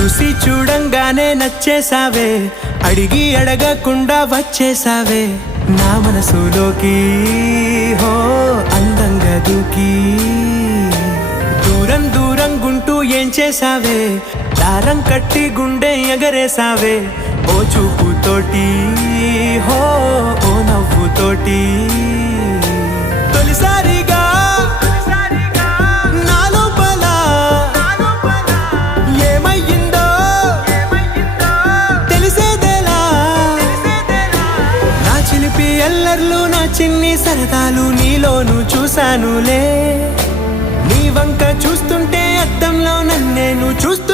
చూసి చూడంగానే నచ్చేసావే, అడిగి అడగకుండా వచ్చేసావే నా మనసులోకి. హో అందంగా దూకి దూరం దూరం గుంటూ ఏం చేసావే, దారం కట్టి గుండె ఎగరేసావే ఓ చూపుతోటి. హో ఓ నవ్వుతోటి తొలిసారిగా నా లోపల ఏమయ్యిందో తెలిసేదేలా. నా చిలిపి ఎల్లర్లు నా చిన్ని సరదాలు నీలోను చూశానులే. నీ వంక చూస్తుంటే అద్దంలో నన్నేను చూస్తూ